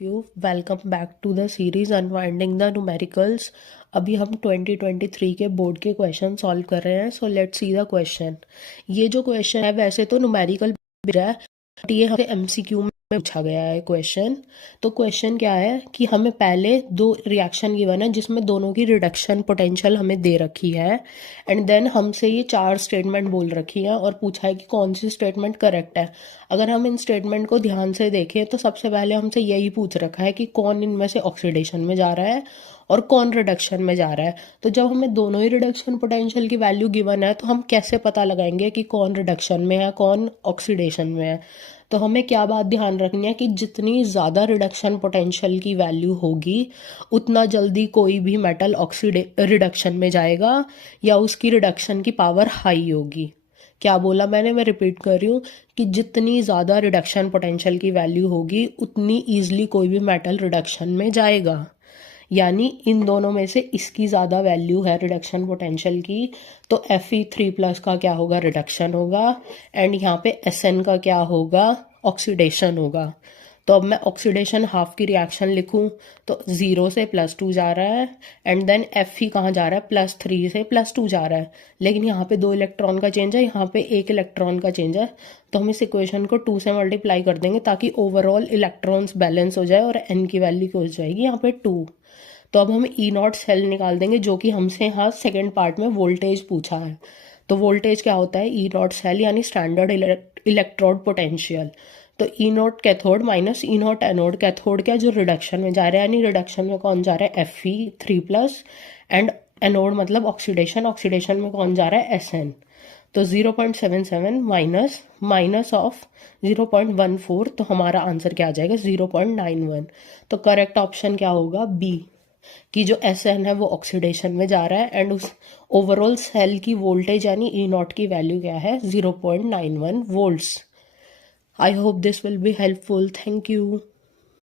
You welcome back to the series unwinding the numericals. अभी हम 2023 के बोर्ड के क्वेश्चन सॉल्व कर रहे हैं। So let's see the question. ये जो क्वेश्चन है वैसे तो न्यूमेरिकल है, बट ये हमें एमसीक्यू में पूछा गया है क्वेश्चन। तो क्वेश्चन क्या है कि हमें पहले दो रिएक्शन गिवन है जिसमें दोनों की रिडक्शन पोटेंशियल हमें दे रखी है, एंड देन हमसे ये चार स्टेटमेंट बोल रखी है और पूछा है कि कौन सी स्टेटमेंट करेक्ट है। अगर हम इन स्टेटमेंट को ध्यान से देखें तो सबसे पहले हमसे यही पूछ रखा है कि कौन इनमें से ऑक्सीडेशन में जा रहा है और कौन रिडक्शन में जा रहा है। तो जब हमें दोनों ही रिडक्शन पोटेंशियल की वैल्यू गिवन है तो हम कैसे पता लगाएंगे कि कौन रिडक्शन में है कौन ऑक्सीडेशन में है। तो हमें क्या बात ध्यान रखनी है कि जितनी ज़्यादा रिडक्शन पोटेंशियल की वैल्यू होगी उतना जल्दी कोई भी मेटल रिडक्शन में जाएगा या उसकी रिडक्शन की पावर हाई होगी। क्या बोला मैंने, मैं रिपीट कर रही हूँ कि जितनी ज़्यादा रिडक्शन पोटेंशियल की वैल्यू होगी उतनी ईजिली कोई भी मेटल रिडक्शन में जाएगा। यानी इन दोनों में से इसकी ज़्यादा वैल्यू है रिडक्शन पोटेंशियल की, तो Fe3+ का क्या होगा, रिडक्शन होगा, एंड यहाँ पे Sn का क्या होगा, ऑक्सीडेशन होगा। तो अब मैं ऑक्सीडेशन हाफ की रिएक्शन लिखूं तो 0 से +2 जा रहा है, एंड देन Fe कहाँ जा रहा है, +3 से +2 जा रहा है। लेकिन यहाँ पे 2 इलेक्ट्रॉन का चेंज है, यहाँ पे 1 इलेक्ट्रॉन का चेंज है। तो हम इस इक्वेशन को 2 से मल्टीप्लाई कर देंगे ताकि ओवरऑल इलेक्ट्रॉन्स बैलेंस हो जाए और n की वैल्यू हो जाएगी यहाँ पे 2। तो अब हम E0 सेल निकाल देंगे जो कि हमसे यहाँ सेकेंड पार्ट में वोल्टेज पूछा है। तो वोल्टेज क्या होता है, E0 सेल यानी स्टैंडर्ड इलेक्ट्रोड पोटेंशियल। तो E0 cathode minus E0 anode. Cathode क्या, जो रिडक्शन में जा रहा है, यानी रिडक्शन में कौन जा रहा है, Fe3+, एंड एनोड मतलब ऑक्सीडेशन, ऑक्सीडेशन में कौन जा रहा है, Sn। तो 0.77 माइनस माइनस ऑफ 0.14, तो हमारा आंसर क्या आ जाएगा, 0.91। तो करेक्ट ऑप्शन क्या होगा, बी, कि जो Sn है वो ऑक्सीडेशन में जा रहा है एंड उस ओवरऑल सेल की वोल्टेज यानी E0 की वैल्यू क्या है, 0.91 volts. I hope this will be helpful. Thank you.